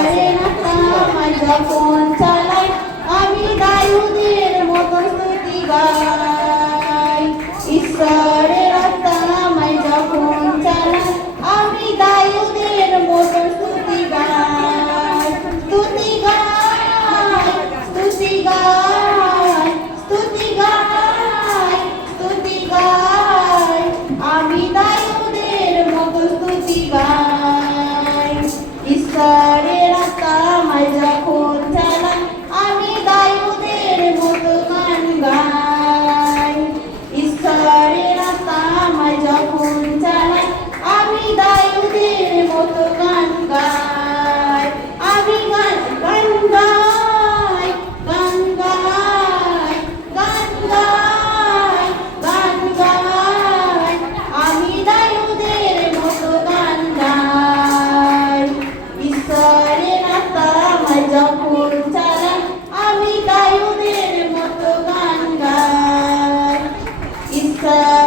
ঈশ্বরের নাম যখন চালাই আমি দায়ুদের মতো স্তুতি গাই। ঈশ্বরের নাম যখন চালাই আমি দায়ুদের মতো স্তুতি গাই। স্তুতি গাই, স্তুতি গাই, স্তুতি গাই, স্তুতি গাই, আমি দায়ুদের মতো স্তুতি গাই। ঈশ্বরের আত্মায় যখন চালাই আমি দায়ুদের মতো গান গাই। ঈশ্বরের আত্মায় যখন চালাই আমি দায়ুদের মতো গান গাই। আমি গান গান গাই, গান গাই, গান গাই, গান গাই, আমি দায়ুদের মতো গান গাই। ঈশ্বরের আত্মায় যখন চালাই আমি দায়ুদের মতো গান গাই। ঈশ্বর